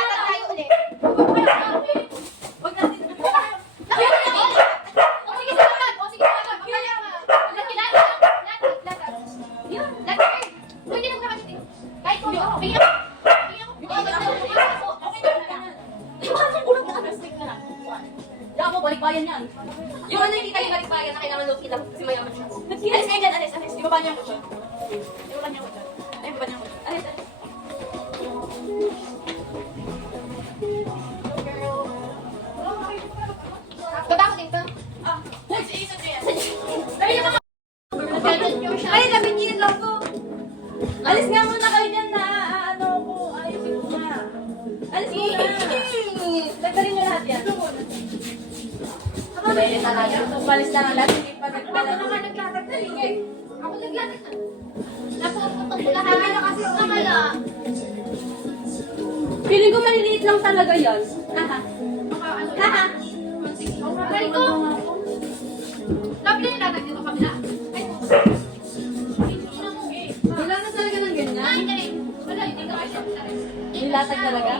Maglalakad tayo ulit. Huwag natin. Sige, sige, lakad. Sige, lakad. Lakad. Yun, lakad. Pwede na lakad dito. Kahit kung bigyan ako. Damo, balikbayan yan. Yung ano hindi tayo balikbayan na kailangan low-key lang kasi mayaman siya. Alis kayo dyan, alis. Ibaba niyo ako dyan. Ibaba niyo ako dyan. Ay, ibaba niyo ako dyan. Alis. Baba ako dito. Ay, nabingin lang ko. Alis nga muna kayo dyan na ano ko. Ayusin ko na. Alis mo na. Nagdarin nyo lahat yan. Pwede talaga. Balis lang ang lahat. Hindi pa nagdala. Ako naman naglatagdal eh. Ako naglatagdal. Napuputong ko lahat. Ano kasi kamala. Feeling ko maliliit lang talaga yan. Haha. Haha. Balik ko. Labi na nilatag dito kabila. Ay, Wala na talaga ng ganyan. ay, hindi. Wala, hindi ka kayo. Nilatag talaga?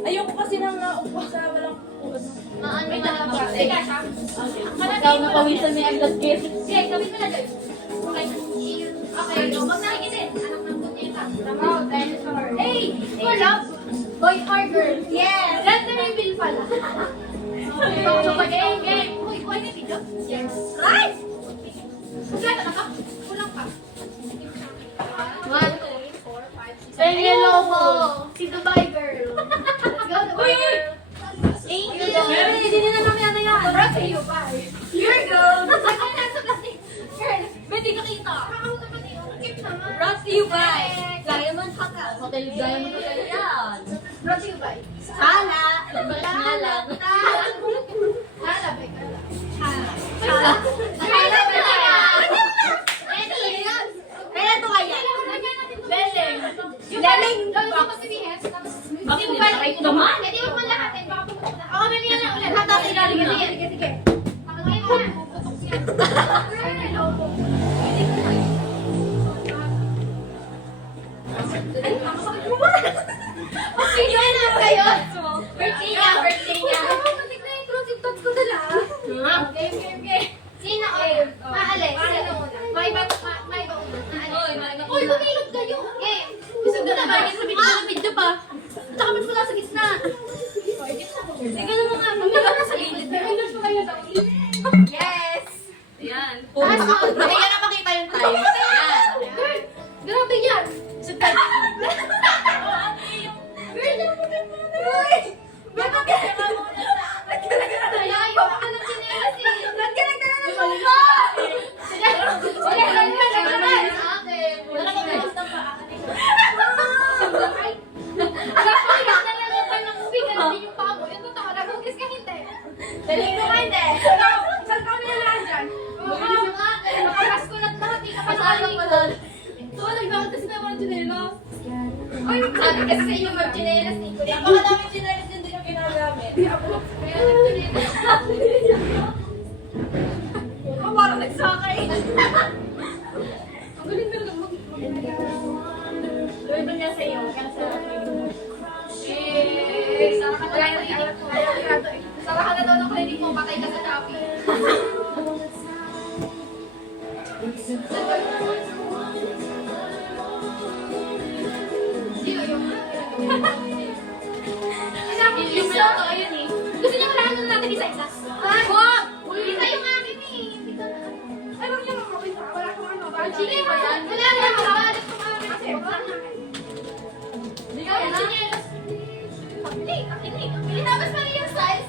Ayoko kasi nang naupo sa walang upuan. Maano malabas. Teka siya. Ikaw na pawisan may agad kiss. Sige, gawin mo na dyan. Okay. Okay, huwag nakikisin. Anak ng punyeta. Tama, dinosaur. Hey! Pull up! Boy or girl? Yes! That's the reveal pala. Game, game. Uy, buhay na video? Yes. Right! Kulang ka? Kulang pa. 1, 2, 3, 4, 5, 6, 7. Hello mo! Si Dubai girl. Let's go, Dubai girl. Thank you. Hindi na namin ano yan. Brought to you by your girl. Ako na sa plastic. Girl, hindi ka kita. Brought to you by Diamond Hotel. Hotel Diamond Hotel yan. Brought to you by Sala. Nga lang. Hala, bay ka lang. Sala. Kaya ito kaya. Leleng. Leleng. Bakit hindi ba kayo naman? Hindi mo man lahatin. Baka pumunta na. Ako, mali na ulit. Hata sa ilalim na. Sige, sige. Pakagay mo na. Putok yan. Hello. Ay, makasakit mo ba? Okay, yun na kayo. Birthday niya, birthday niya. Matik na yung closing thoughts ko dala. Game, game, game. Sino? Maalis. Sino muna? May iba una. Maalis. Uy, lumilog kayo. Game. Gusto ko na ba? Video pa. Tsaka ba't wala sa gitna? Tingnan mo nga. Mamaya ka sa gilid. Yes! Ayan. Taas mo. Kaya na makita yung time. Ayan. Girl, grabe yan. Sutay. Girl, uy! Bakit ka? Ayaw ka ng chinelas eh. Ba't ka nagdala ng mukha? Sige, nagdala sa akin. Wala kang gusto ng paa. Ay! Nakakaya na lang ako ng movie. Ganun yung paa mo. Yung totoo, nag-hugis ka hindi. Dali ko ka hindi. Saan kami na lang dyan? Nakakas ko na lahat. Di ka pa nakaling. Tuwalag bakit kasi naman ang chinelas? Ay, sabi kasi sa inyo mag-chinelas ni Kuya. Napakadaming chinelas din din yung ginagamit. Kaya nag-chinelas. Oh, parang nagsakay. Ang galing talaga Gawin ba niya sa iyo? Kaya sa Sara ka na daw Sara ka na daw ng credit mo. Patay ka sa Shopee. Sino yung isa? Ayun eh. Gusto niya kailangan na natin isa-isa? Wag! Isa yung akin eh. Ay, wag niya makakawin ka. Wala kang ano. Sige, wala na makakawin. Kasi, wala na. Hindi ka na. Hindi tapos pa rin yung size.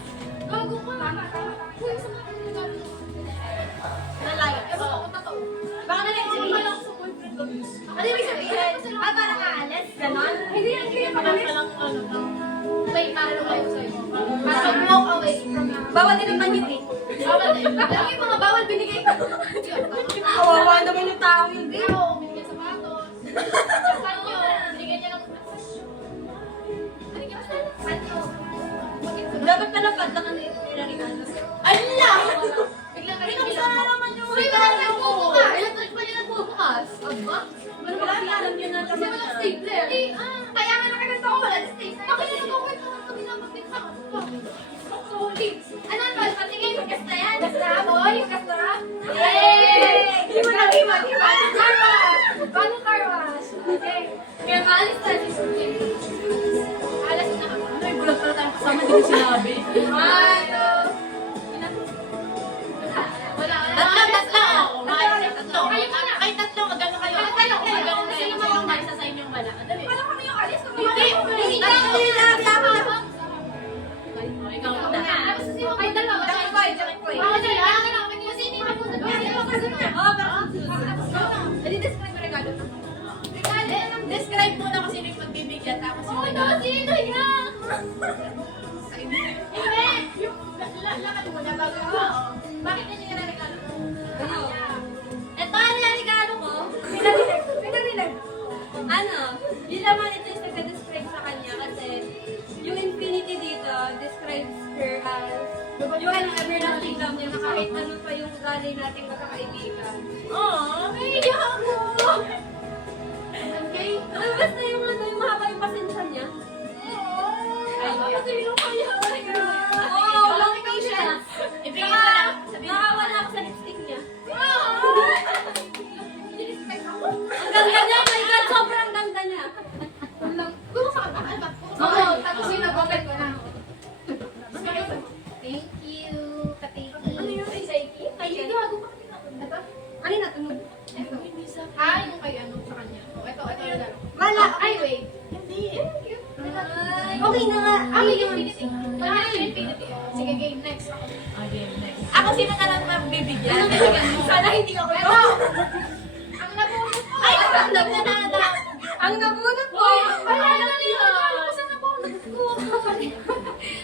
Bago ko. Tama. Uy, sa mga nalayo. Ewan ko kung totoo. Baka nalayo mo lang sa boyfriend ko. Ano yung sabihin? Parang aalis? Ganon? Hindi yan. Parang wait, parang kayo sa'yo. Parang walk away from Bawal din naman yun eh. bawal na yun. Alam mo yung mga bawal binigay ko. Kawawa naman yung tao yun. Hindi ako, binigay sapatos. Yung panyo, binigay niya ng binigay ng panyo. Dapat pala pantakan na yung nilarihan. Ala! Biglang na rin naman yung... Uy, wala na nagbubukas! Electric pa niya nagbubukas. Aba? Ano ba? kasi alam niyo na Kasi walang naman. stapler. Kaya nga nakaganto ko, wala stapler. Bakit na nagkukwento ka kami na magpintakan ko? Solid. Ano, tol? Patingin, magkas na yan. Gas na, boy? Gas na? Yay! Hindi mo na iwan. Car wash. Paano car wash? Okay. Kaya maalis na si Suki. Alas na ako. Ano, bulag pala tayong kasama, hindi ko sinabi. Ano? Wala. Tatlo. Maalis na tatlo. Kayo muna. Ay, tatlo. Magano kayo? Magano kayo? Magano Kasi kayo? naman Sino yung- maalis sa inyo wala? Dali. Wala kami yung alis. Hindi. Hindi. Ikaw Ikaw na. na. Tapos si Mama, kayo dalawa. Direct point, direct point. Ako dyan. Ako na. Kasi hindi ako na. Oo, pero Hindi, describe mo regalo na. Regalo? describe muna kung sino yung magbibigyan tapos Oo, yung ito. Sino yan? Hindi. Yung lakad mo na bago mo. Bakit yun yung regalo mo? Ito, ano yung regalo ko? Pinarinig. Ano? Yung laman ito is nagka-describe sa kanya kasi yung infinity dito describes her as yung everlasting love niya na kahit ano pa yung ugali nating magkakaibigan. Aww, may ako. Okay. Ano basta yung ano, yung mahaba yung pasensya niya? Ay, kasi yung kaya. Oo, long patience. Ibigay ko lang. Nakawala ako sa lipstick niya. Nirespect ako. Ang ganda niya, my God, sobrang ganda niya. Kumusta ka ba? Ano ba? Oo, tapos yung nag-open ko na. Thank you, Katiki. Ano yun? Ay, Saiki? Ay, hindi ako pa. Ito? Ano yung natunog? Ito. Yung kay ano sa kanya. Oh, ito yung laro. Wala. Ay, wait. Hindi. Cute. Okay na nga. Ah, may infinity. Wala yung infinity. Sige, game next. Ako sino ka lang mabibigyan? Sana hindi ako Ito! Ang nabunot ko! Ay, naramdam na nada. Ang nabunot ko. Wala na nila! Alam ko saan nabunot ko.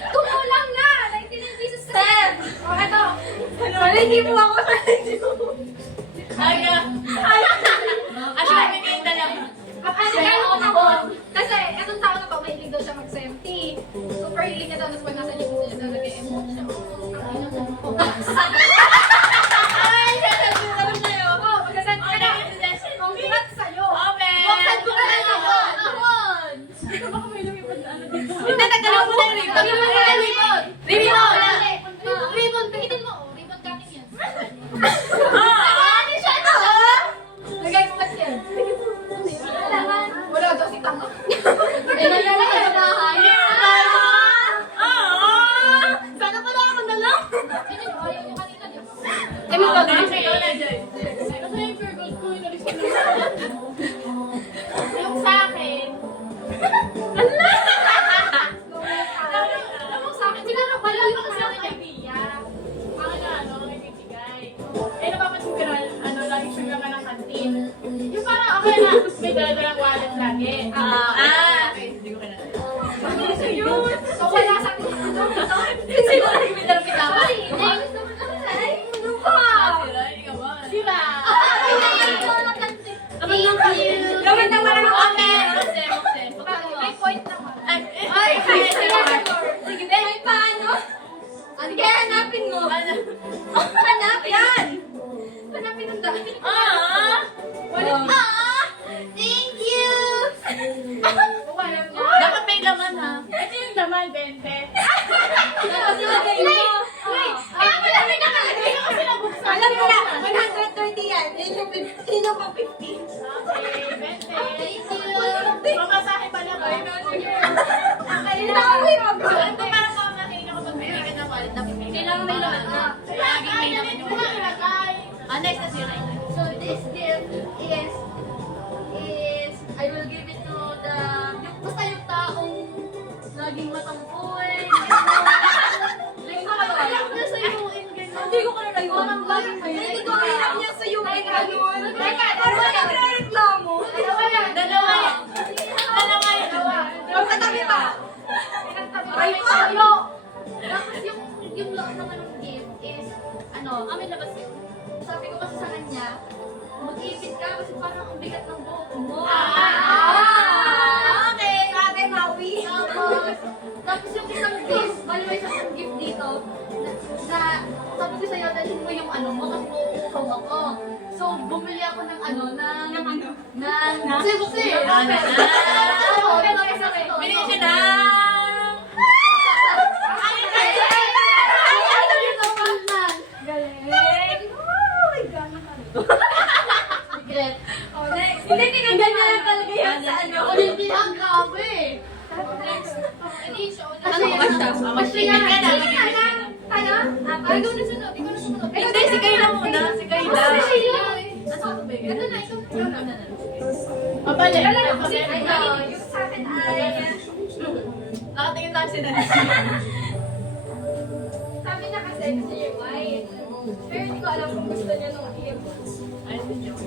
Tumulang na! 99 pesos kasi. Sir! Oh, ito. Sana hindi mo ako. Aga. Asya, bigay na lang. Regalo ko na ko. Kasi, etong tao na to, mahilig daw siya mag-sempty. Super hilig niya daw, tapos pag nasa libo niya daw, nag-emote siya. Ay, sasabihin ko sa'yo. Oh, magkasend ka na. Congrats sa'yo. Amen. Congrats ko na ako. Hindi, nagdalaw mo na yung ribbon. Ribbon! Ribbon na. Ribbon, pahitin mo. Oh, ribbon cutting yan. Ano siya to? Nag-expect yan. Wala daw si Tanga. Nalala ka sa bahay. Sana pala ako na lang. Ayaw nyo kanina, di ba? Kami ba? Kasi ikaw na dyan. Yung sa akin. Alam mo sa akin, siguro wala lang kasi ako idea. Napapansin ko na, lagi siya naman ng kantin. Yung parang okay na, may dala-dalang wallet lagi. Hindi ko kinala. So wala sa akin. Sino nagbilang pinapa? Ay, next naman ako sa ay, ano ba? Sila! Thank you. Gawin na wala ng comment. May point naman. Ay, sige, may paano? Sige, hanapin mo. Hanapin. Yan. Hanapin ang dami. Thank you. Wala mo. Dapat may laman ha. Ito yung laman, 20. Dapat ilagay mo. Kaya pala may nakalagay ako sila buksan. Alam mo na, 120 yan. Yun yung pang 50. Okay, 20. Thank you. Mamasahe pa lang. Kailangan mo yung mag-go. Parang pamasahe ka kapag bigay ka ng wallet na bibigay. Kailangan may laman na. Lagi may laman yung wallet. Next na siya. So this gift is I will give it to the basta yung taong laging matampoy. Alam ko na sa UN gano'n. Hindi ko kalayuan. Parang laging kayo. Hindi ko alam niya sa yung may ganun. Teka, Parang nagre-reklamo. Dalawa yan. Dalawa yan. Dalawa yan. Magkatabi pa. Ay, tayo. Tapos yung loob naman ng gift is may labas yun. Sabi ko kasi sa kanya, mag-ibig ka kasi parang ang bigat ng buhok mo. Okay. Sa atin, Maui. Tapos yung isang gift, bali may isang gift dito, na sabi ko sa'yo, dalhin mo yung ano mo kasi mauuhaw ako. So, bumili ako ng buksi. Binili siya na. Oh, next. Hindi, tinanggal na lang talaga yan sa ano. Olympian, grabe. Mag-shimmy ka na. Ano? Apa? Ikaw na sunod. Hindi, si Kayla muna. Si Kayla. Ito na, ito. Mabalik. Yung sa akin ay... Nakatingin lang si Nancy. Sabi niya kasi gusto niya yung white. Pero hindi ko alam kung gusto niya nung hip. Ay, hindi yun.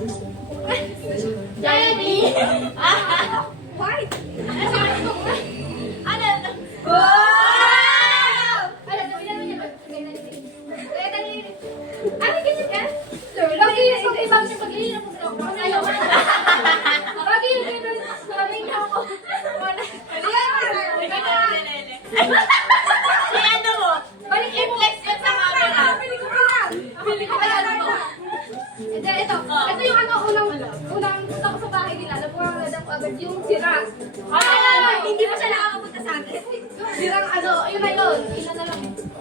Jenny! White! Ano? Wow! Ala, sabi naman niya. Kaya tali. Ano ganyan ka? Lagi yung ibang siya pag-iinap mo. Ayaw ka na. Lagi yung ganyan. Maraming ako. Si ano mo? Balik mo. I-flex yan sa camera. Bili ko pa lang. Bili ko pa lang ito. Ito yung unang punta ko sa bahay nila. Nabuhangan ako agad yung sira. Hindi mo siya nakakapunta sa akin. Sirang yun na yun. Ina na lang.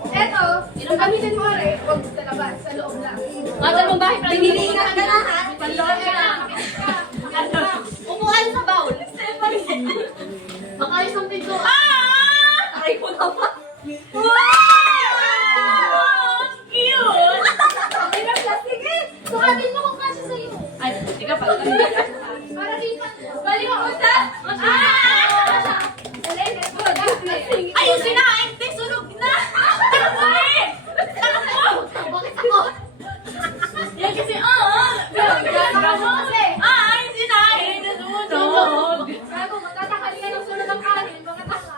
Ito, gamitin mo rin. Huwag sa labas, sa loob lang. Mata mong bahay pa. Piniliingat ka na ha. Panloob ka na. Umuhan sa bowl. Baka isang pinto. Aray ko naman. Wow! Cute! Ay, na plastic eh. Sukatin mo kung kasi sa'yo. Ay, ikaw pa. Para lipat. Bali mo unta. Dali, let's go. Ay, yung sinain! Te, sunog na! Takbo! Bakit ako? Yan kasi, ay, sinain! Nasunog! Gago, matatakali ka ng sunod ng kanin. Mga taka.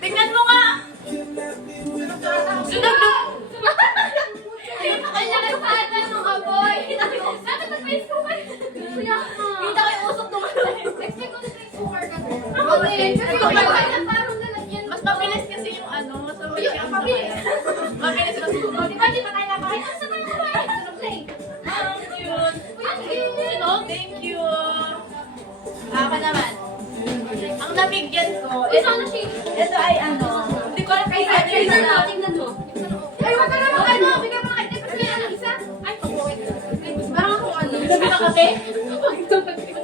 Tingnan mo nga! Sunog na! Kailangan sa atin mga boy. Dapat nag-face cooker. Kita ko yung usok naman. Expect ko na face cooker ka. Ako din. Kasi yung parang nalagyan. Mas mabilis kasi yung ano. So, Ayun, ang mabilis. Mabilis mas O, di ba di ba tayo napakita? Ang sama mo ba? Sunog na eh. Ang cute. Ang cute. Sunog? Thank you. Ako naman. Ang nabigyan ko, ito ay ano. Hindi ko alam kay ano. Tingnan mo. Ay, wag ka na mag-ano. Bigyan mo na kayo. Kasi may ano isa. Ay, pag-uwi. Parang akong ano. Sabi ka kape?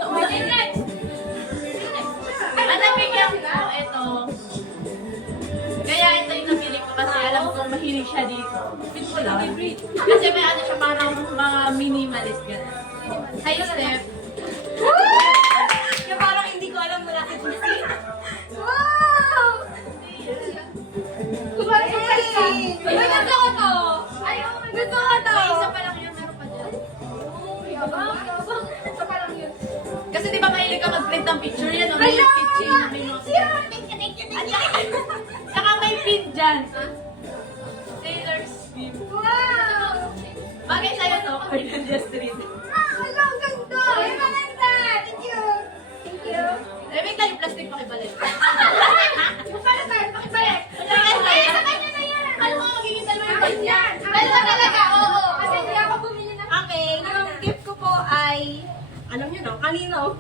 Okay, next. Ang nabigyan ko, ito. Kaya ito yung nabili ko kasi alam kong mahilig siya dito. Feel ko lang. Kasi may ano siya parang mga minimalist gano'n. Hi, Steph. Yung parang hindi ko alam mula kay Pussy. Wow! Kumari sa isa. Ay, gusto ko to. Ay, gusto ko to. May isa pa lang yun, meron pa dyan. Yabang. Isa pa lang yun. Kasi di ba mahilig ka mag-print ng picture yan, o may Hello! kitchen, may mga... At saka may pin dyan. Taylor Swift. Wow! Bagay sa'yo to, Cornelia Street. Hello, ang ganda. Ay, maganda. Thank you. Thank you. Wait lang yung plastic pakibalik. Yung pala tayo, pakibalik. Ay, sa kanya na yan. Alam mo, magiging dalawa yung Akin yan. Dalawa talaga, oo. Kasi hindi ako bumili ng... Okay, yung gift ko po ay, alam niyo no, kanino?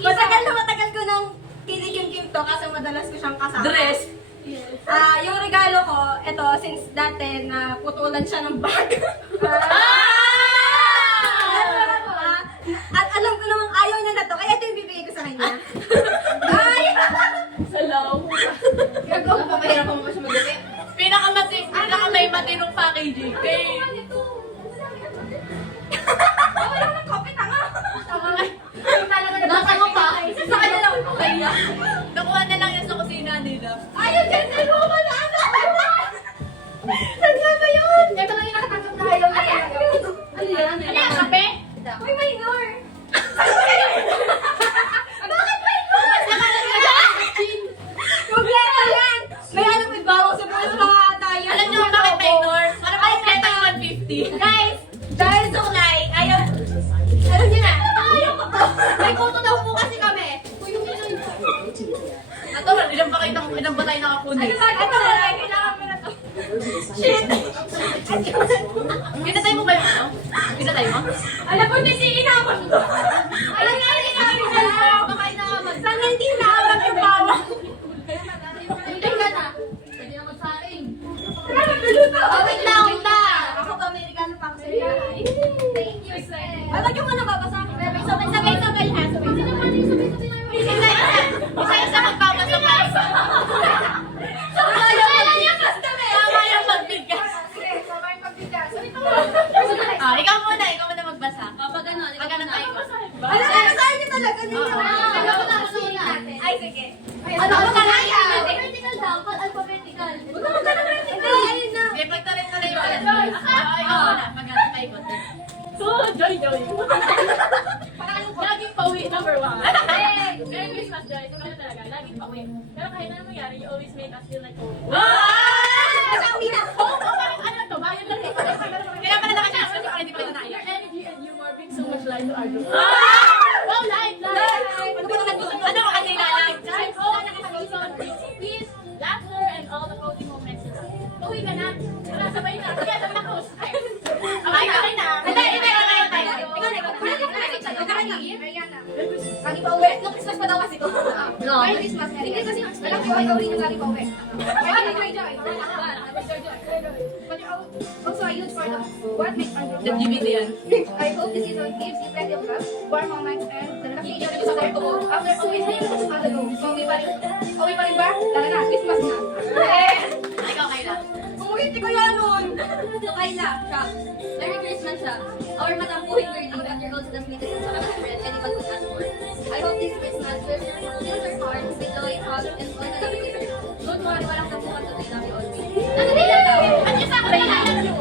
Matagal ko nang kilig yung gift to kasi madalas ko siyang kasama. Dress. Yung regalo ko, ito, since dati na putulan siya ng bag. At alam ko namang ayaw niya na to, kaya ito yung bibigay ko sa kanya. Ay! Salaw. Gagawa pa, mahirap mo siya mag-upit. Pinaka-may matinong packaging. Kay... Wala ko ng kopi, tanga! Natango pa. Sa kanya lang ako kaya. Nakuha na lang yan sa kusina nila. Ayaw dyan, sa'yo ko ba na ano? Saan nga ba yun? Ito lang yung nakatanggap na ayaw na talaga. Ano yan? Ano yan, kape? Uy, minor! Bakit minor? Problema yan! May ano may bawo sa buhay sa mga tayo. Alam niyo bakit minor? Para makikita yung 150. Guys, dahil suklay, ayaw... Alam niyo na, ayaw ko to. May kuto daw po kasi kami. Ito, ilan ba tayo nakakunin? Ito, kailangan mo na to. Shit! Pinatay mo ba yung ano? Pinatay mo? Alam hindi inabot ko. Alam nga, hindi sabi na baka inaabot. Sana hindi naabot yung bawang. Hindi ka na. Pwede na magsaing. Oh, wait lang, wait lang. Ako pa, Amerikano pa ako sa'yo. Thank you, sir. Ay, wag yung nababasa. Sabay-sabay ha, sabay-sabay. Isa-isa magbabasa pa. Tama yung pagbigkas. Ah, ikaw muna magbasa. Kapag ano, Pag ano tayo. Ano, basahin niyo talaga ninyo. Ay, sige. Ano ka na yan? Vertical daw, alphabetical. Huwag naman ka na vertical. Ayun na. Sige, pagtarin na yung ikaw muna. Pag-paikot. Laging pauwi, number 1. Hey! Merry Christmas, Joy. Ito ka na talaga. Laging pauwi. Pero kahit na mangyari, you always make us feel like home. Sabi na. Parang ano to, bayan lang eh. Kaya pala nakasyasan yung hindi pa rin Your naiyak. energy and humor bring so much light to our group. Wow, light! Ano ba naman gusto? Ano ang kanila lang? Light, all nakakalimutan brings peace, laughter, and all the cozy moments in life. Pauwi ka na. Tara, sabay na. Sige, sabay na close. Okay na. Hindi. Lagi pa uwi. Nung Christmas pa daw kasi ko. Merry Christmas, Merry Christmas. Alam ko, ikaw rin yung lagi pa uwi. Merry Joy. Also, I use for the what makes under Nag-DVD yan. I hope this season gives you plenty of love, warm moments, and the relaxation you deserve. After 2 weeks on the go. Pauwi pa rin ba? Tara na, Christmas na. Ikaw, Kayla. Umuwi ko yan nun. So, Kayla, siya. Merry Christmas siya. Our matampuhin girlie, and you're also the sweetest and sweetest friend anyone could ask for. I hope this Christmas will fill your heart with joy, hugs, and all the love you deserve. Don't worry, walang tampuhan today, love you always. Ano nila daw? Ano yung sa akin? I love you.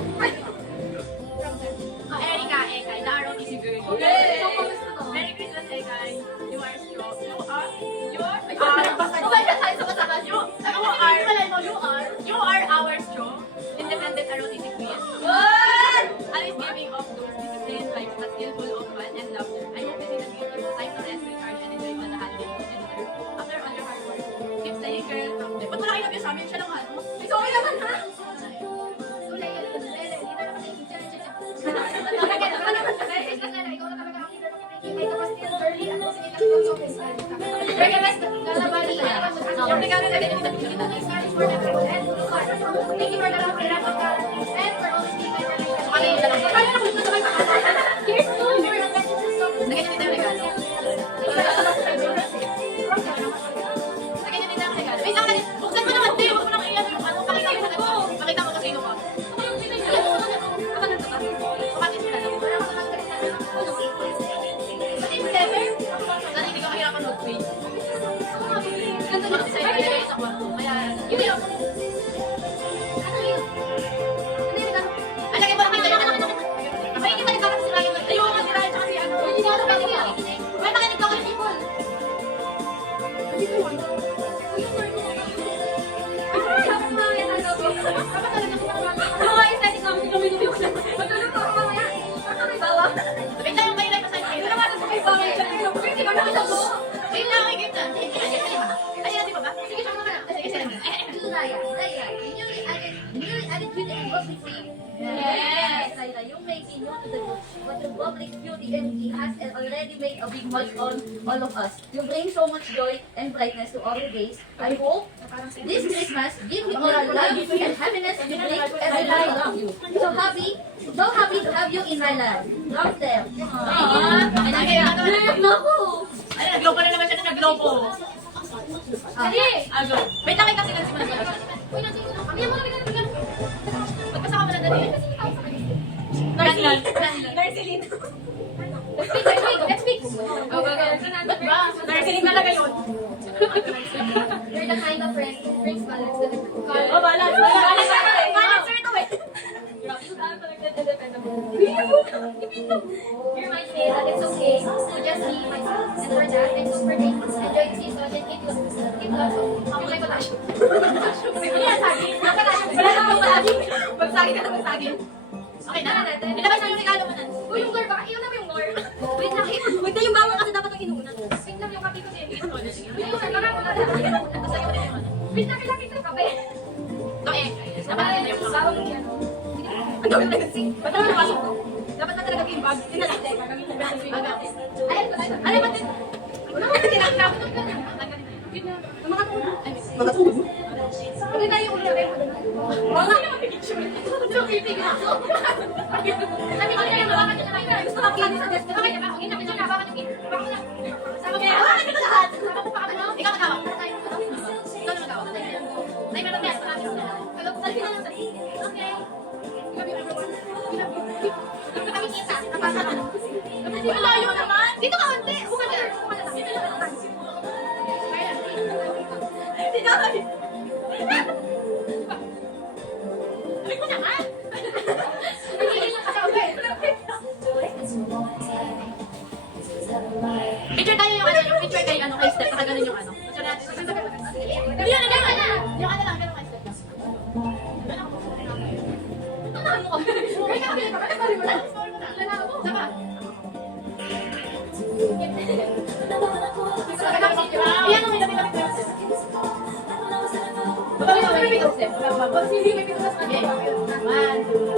Oh, Erika, Kayla, Aaron, easy girl. So, kamusta to? Merry Christmas, Ekay. You are strong. You are our strong, independent erotic queen. Always giving off those disciplined vibes but still full of fun and laughter. I hope this is a beautiful time to rest, recharge, and enjoy all the holidays you deserve. After all your hard work, keep staying, girl. Ba't wala kayo love you sa amin? Siya lang ano? Sorry naman ha. Tulay yan, tulay yan. Hindi na naman yung teacher. Merry Christmas na ikaw na talaga ang leader ng Pinay. May kapastil, girlie, at sige ka so Merry Christmas, lalabali. Yung regalo na ganyan sa picture kita. Thank you for the love, and for always being my friend. Ano yung dalawa? Here's to you. Nagganyan dito yung regalo. Nagganyan dito yung regalo. Wait lang, buksan mo naman, Tay. Huwag mo nang iyan yung ano. Pakita mo na ito. Pakita mo kung sino ka. Bakit sila lang? Sana hindi ka mahirapan mag-wait. Ganito lang sa'yo. Ilagay sa kwarto. Kaya, yun yun. Alagay mo lang dito. Ay, hindi ba nagkakaroon si Ryan? Ayun, si Ryan tsaka si ano. Hindi ako pwede nga. May makinig ka kasi, Paul. Wait lang, yung kailay pa sa'yo. Wait lang, okay, game na. Ay, di ba ba? Sige, siya muna. Sige, sige. Tulaya, newly added beauty and public beauty. Yes, Laila, you may be new to the group, but the public beauty energy has already made a big mark on all of us. You bring so much joy and brightness to our days. I hope this Christmas give you all the love and happiness you bring, and I love you. So happy to have you in my life. Love them. Naku! Ay, nag-glow pa na naman siya na nag-glow po. Dali! Go. Wait lang, kasi lang si Manang Balas. Magpasa ka mo na dali. Narceline. Let's speak. Go. Ba't ba? Narceline talaga yun. You're the kind of friend who brings balance to the group. Oh, balance. Balance sir ito eh. You remind me that it's okay to just be myself. And for that, I'm super thankful. Enjoy the season and keep lots of yung may potassium. Wala na akong palagi. Magsagi ka na magsagi. Okay na. Ilabas mo yung regalo mo na. Uy, yung lore, baka iyon na ba yung lore? Wait lang, wait na yung bawang kasi dapat ang inuuna. Wait lang, yung kape ko din. Ito, Yung lore, baka wala na. Basta yung din yung Wait lang, kailangan ito kape. Dapat na yung Bawang yan. Ang gawin na kasi. Ba't naman napasok ko? Dapat na talaga game bag. Tingnan natin. Gagamitin natin. Ano ba din? Ano ba din? Mga tubo. Pagka tayo ulit na yung mga picture. So, pipig na ako. Sabi ko na yung hawakan nyo na kayo. Gusto ko kinis sa desk. Okay, okay, okay. Hawakan nyo. Hawakan na. Sama ko. Hawakan nyo lahat. Sama ko pa kami. Ikaw matawag. Ikaw na matawag. Ay, meron yan. Hello, salvi na lang sa okay. Kami kita. Malayo naman. Dito ka, hindi. Bukan na. Bukan na. Dito lang. Dito ka. Ay, ko naman. Picture tayo yung ano, yung picture kay ano kay Steph, naka ganun yung ano. Picture natin. Hindi yun, ganun na. Yung ano lang, ganun kay Steph. Ano mo? Kaya ka kami, bakit sorry mo lang? Sorry mo na. Saka. Iyan mo, may dami-dami ko. Bakit ako may pitong step? Pag hindi may pitong step, okay? One, two,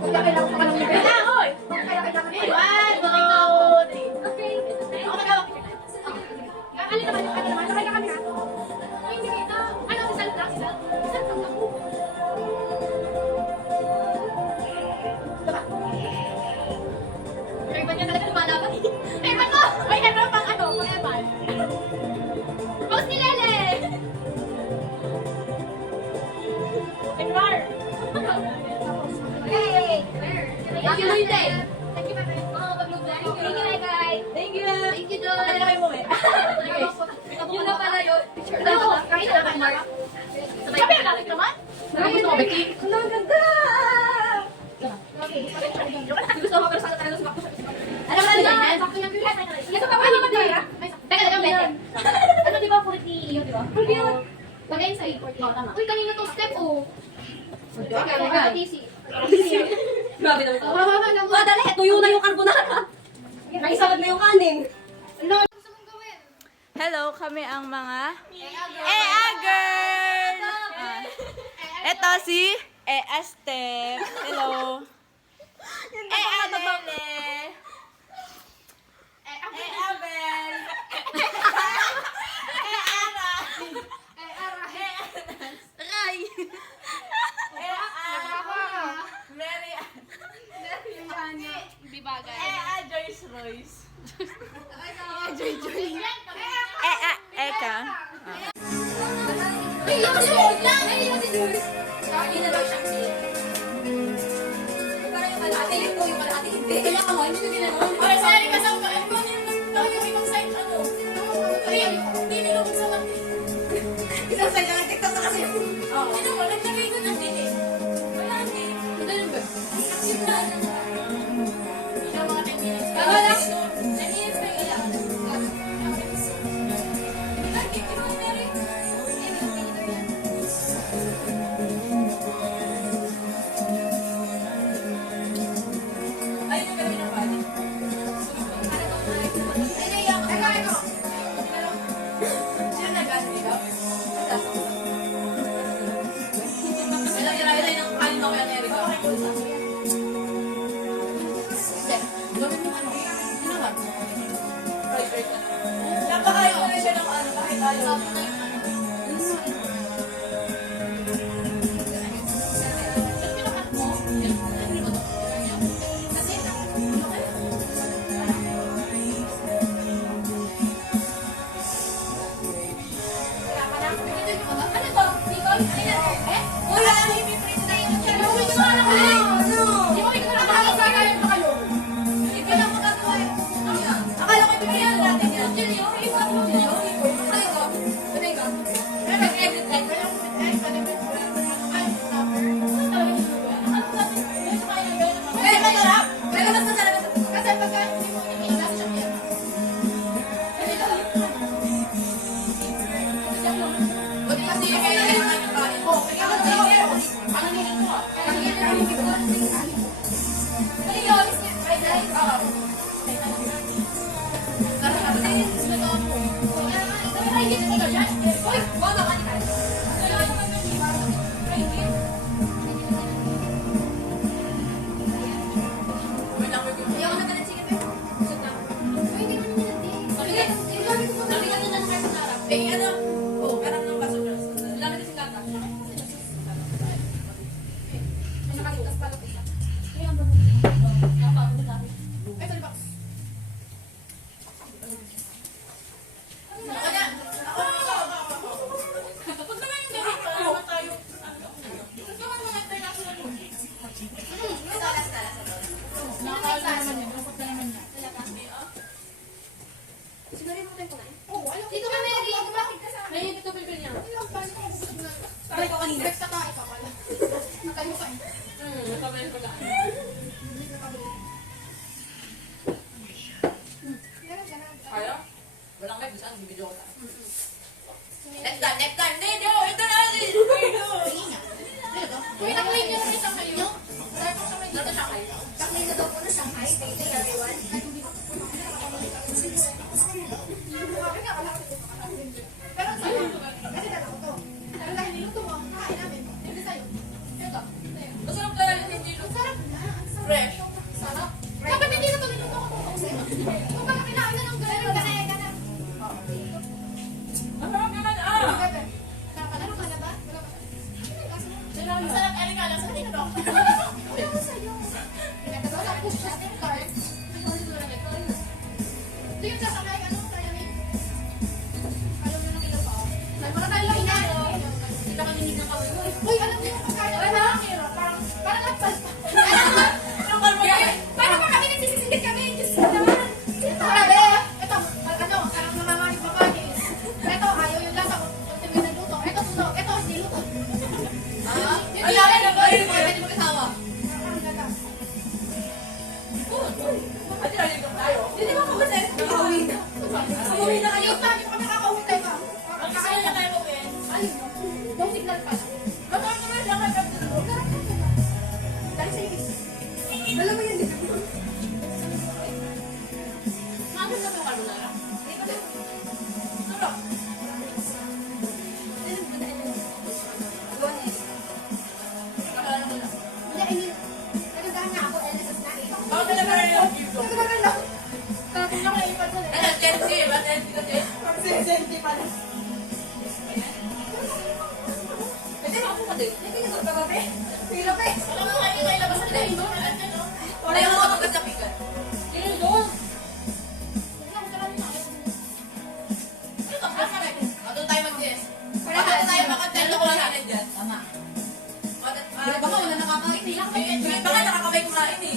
kung kailangan ko pa ng libre. Ah, hoy! One, two, three. Okay. Ako mag-awak. Ano naman yung ano naman? Sakay na kami ha? Hindi kita. Ano, si Sal lang? Si Sal? Si Sal lang ako. Diba? Pero iba niya talaga lumalaban. Pero iba ko! May meron pang ano, pang eman. Post ni Lele! Enroll! Hey! Thank you, Luite! Thank you, Bye-bye. Thank you, guys! Thank you! Thank you, John! Ano na kayo mo eh? Yun na pala yun. Picture na ako. Kahit na kayo, Mark. Sabi na lalaki naman? Ano gusto ko, Becky? Ang ganda! Gusto ko pero sana talaga sumakto siya. Ano ba yan? Sakto niyang bilat. Sige, sa kapatid mo tayo. Teka, lang, Becky. Ano di ba, kulit ni Iyo, di ba? Lagay sa airport. Tama. Uy, kanina tong step, oh. Teka, TC. Grabe naman ito. Dali, tuyo na yung carbonara. Naisagad na yung kanin. Hello, kami ang mga EA Girl! Ito si EA Steph. Hello. EA Lele. EA Bel. EA Ray. Mary EA Joyce Royce. Eka. Ay, yung suot lang! Ay, yung suot! Sabi na daw siya. Parang yung kalahati ito, yung kalahati hindi. Kaya ka mo, hindi ko ginagawa. Okay, sorry ka sa mga yung ibang side ano. Hindi nila kung sa laki. Isang side lang ang TikTok na kasi. Oo. Sino mo? Nagsabi ko ng titi. Wala din. Ganun ba? Yung mga 10 minutes. Tama lang. 10 minutes pa ilang. Ay, yung gawin ng bali. Ay, naiyak. Eko. Sino nag-ano dito? Kailang iray-iray ng kanin ako yan, Erika. Gawin mo ano? Ginawa. Right. Napakayo na siya ng ano, kahit ayaw. Nakalitas pala isa. Ito di ba? Dito kami nag-iingat. Bakit ka sa akin? Ay, ito bilbil niya. Sabay ko kanina. Sa tayo ka pala. Nakayo ka eh. Nakabalik ko lang. Kaya? Walang mic, gusto ang video ko lang. Next time, next time. Hindi, ito na. Uy, nakuhin niyo rin sa kayo. Dito siya kayo. Kami na daw po na Shanghai. Thank you everyone. Pero sa'yo, kasi dala ko to. Pero dahil niluto mo, kakain namin. Hindi sa'yo. Ito. Masarap kaya yung hindi Ang sarap na. Ang sarap. fresh. Sarap. Dapat hindi na to niluto ko. Kung baka kinain na ng gano'n. Ganaya ka na. Masarap naman ah. Bebe, nakalaro ka na ba? Wala pa. Ang sarap, Erika. Lasa din ito. Wala ko sa'yo. Pinagkagawa lang po siya. Card. Ito yung sasakay. Ano? Kaya ni? Alam mo nang ilan pa? Nagmara tayo lang na. Hindi ka ninig ng kawin mo. Uy, alam niyo yung pagkain. Parang apal pa. Anong kalbo yan? Parang pa kami nagsisisindig kami. Diyos ko naman. Ito, grabe. Ito, ano, parang namamalig pa kami. Ito, ayaw yung lasa ko. Ito yung nagluto. Ito, sunog. Ito, hindi luto. Ay, laki na ba? Pwede mag-asawa. Parang gata. Ate, narinig ko tayo. Hindi mo kumasin. Nakauwi na. Umuwi na kayo. Sabi ko kami nakauwi tayo ba? Ang kaya niya tayo gawin. Ayun, no. No signal pala. Masarap naman siya kaya Dahil sa ibig. Alam mo yun, di ba? Magas na ba yung carbonara? Sarap. Kakala mo lang. Hindi, I mean, nagandaan nga ako, LSS na eh. Bakit talaga rin yung video? Nagandaan lang. Tapos na kayo pa dyan eh. Ano, Chelsea? Ba Chelsea kasi? Pag sesenti pala. Pwede mo ako pa din. Hindi ka sa gabi. Pila pa eh. Wala mo kayo may labas na rin. Wala yung mga magkasapikan. Kaya doon. Wala, wala na. Ano to? Doon tayo mag-guess. Bakit tayo makatento ko lang natin dyan? Tama. Baka wala nakakain eh. Baka nakakabay kumain eh.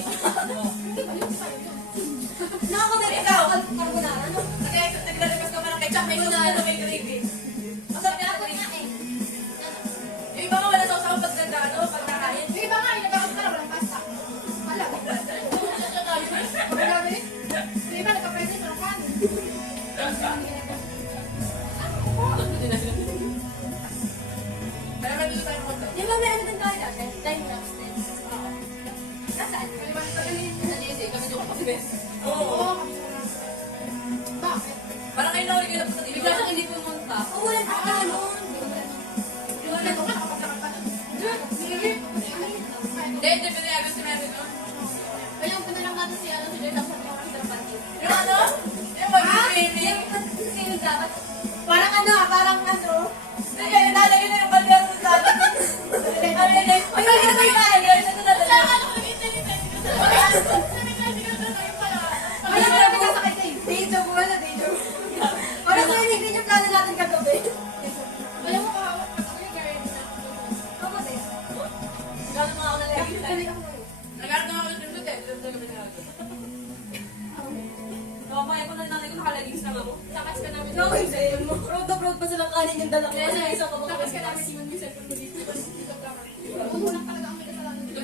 Nakakabay Ikaw. Carbonara, no? Naglalabas ka pa ng ketchup, may sauce na may gravy. Masarap yan ang gravy. Yung iba nga wala sauce pag nagkano, pag nakain. Yung iba nga, nagkakaroon ka na walang pasta. Wala. Grabe. Yung iba, nagka-present, walang kanin. Pero may dito tayo konti. Di ba may ano din tayo dati? Time lapse din. Nasaan? Sa JC, kami doon kapag best. Oo. Oo. Bakit? Parang kayo nahuli kayo sa TV. Bigla siyang hindi pumunta. Oh, wala na ka nun. Ito ka, nakapaglakad pa nun. Hindi, pinayagan si Mary doon. Kaya yung pinalang natin si ano, si Joy Tapos yung kasi ng panty. Yung ano? Yung mag-training. Sino dapat? Parang ano, parang ano. Sige, nalagay na yung kaldero sa atin. Ano yun eh? Ay, ano ba yung nalagay? Ito na lang. Wala ka namin sasakay sa'yo. Deja vu, wala deja vu. Parang narinig din yung plano natin kagabi. Alam mo, kahawak ka ako yung gawin na. Ako din. Gano'n mga ako nalagay. Dali ako ngayon. Nagkaroon na ako ng swimsuit eh. Swimsuit kami nalagay. Mamaya ko na nanay ko nakalagis lang ako. Takas ka namin. No, yung cellphone mo. Road na road pa silang kanin yung dala ko. Kasi may isang kabang Takas ka namin si Mami cellphone mo dito. Dito ka. Umulang talaga ang may kasalanan dito.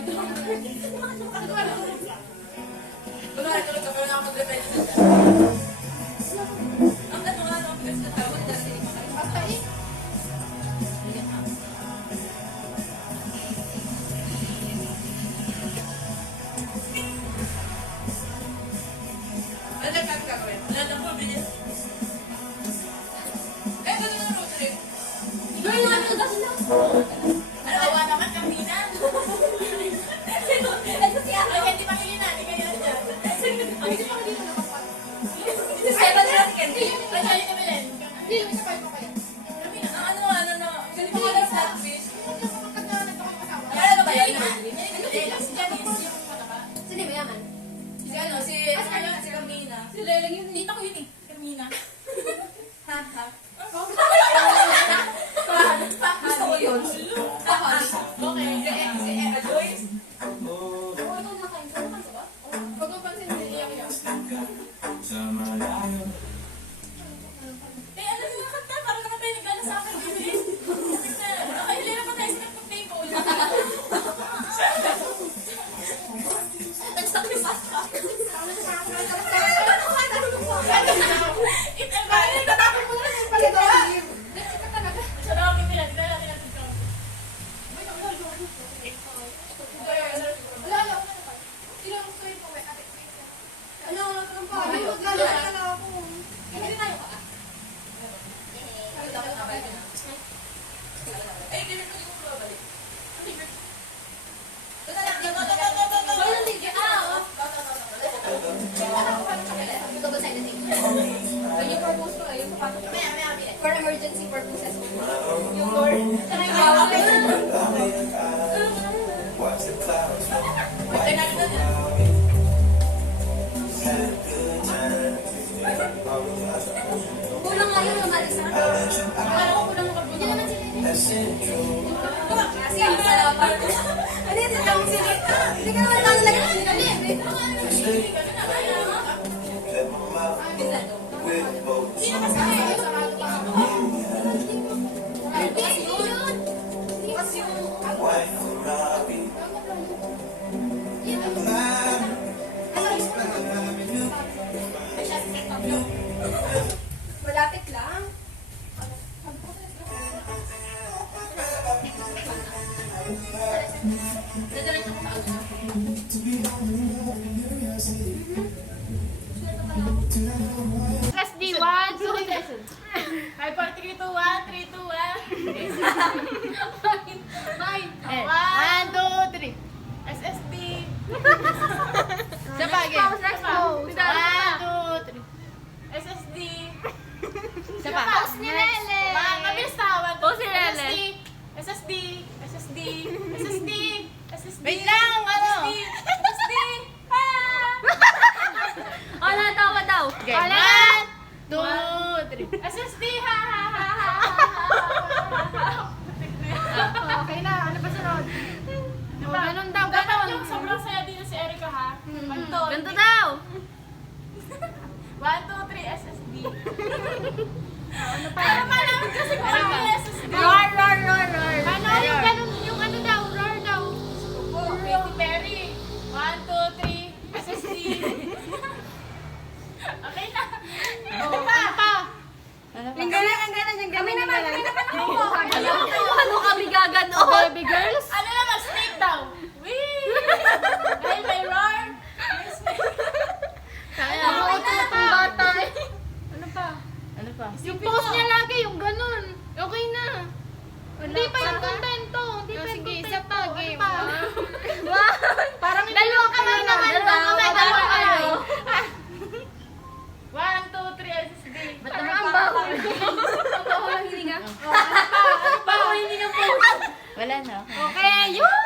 Kunwari, tulog ka, pero nakapag-represent. Ang tanong nga, nakapag-represent tayo. Kung dati hindi pa kayo. Basta eh. Ano na kami gagawin? Wala na po, bilis. Eh, ganun na road trip. Ano yun? Hindi ka naman lang nag-alin. Malapit lang. SSD 1, 2, 3. 5, 4, 3, 2, 1, 3, 2, 1. Bye! 1, 2, 3. SSD. Sa bagay. 1, 2, 3. SSD. Sa pa. Post ni Lele! Mabilis na. 1, 2, Post ni Lele. SSD. SSD. SSD. SSD. Wait lang, ano? SSD. Oh, natawa daw. Okay. 1, 2, 3. SSD. Ha, ha, ha, ha, ha. Okay na, ano pa sunod? Diba? Ganun daw, Dapat ganun. yung sobrang saya dito si Erica, ha? Ganito. Ganito daw. 1, 2, 3, SSD. Para malaman kasi kung ano yung SSD. Roar. Ano yung ganun, yung ano daw, roar daw. Opo, Katy Perry. 1, 2, 3, SSD. Okay na. Ano pa? Ang galing. Kami naman. Ano kami gaganon? Baby girls. Ano naman, snake daw. Wee! Dahil may roar. May snake. Bata. Ano pa? Yung post niya lagi, yung ganun. Okay na. Hindi pa yung kontento. Hindi pa yung kontento. Ano pa? Parang Dalawang kamay naman daw. Dalawang kamay. 1, 2, 3, SSD. Ba't naman ang baho? Ang baho ng hininga. Baho hindi ng post. Wala na. Okay, yun!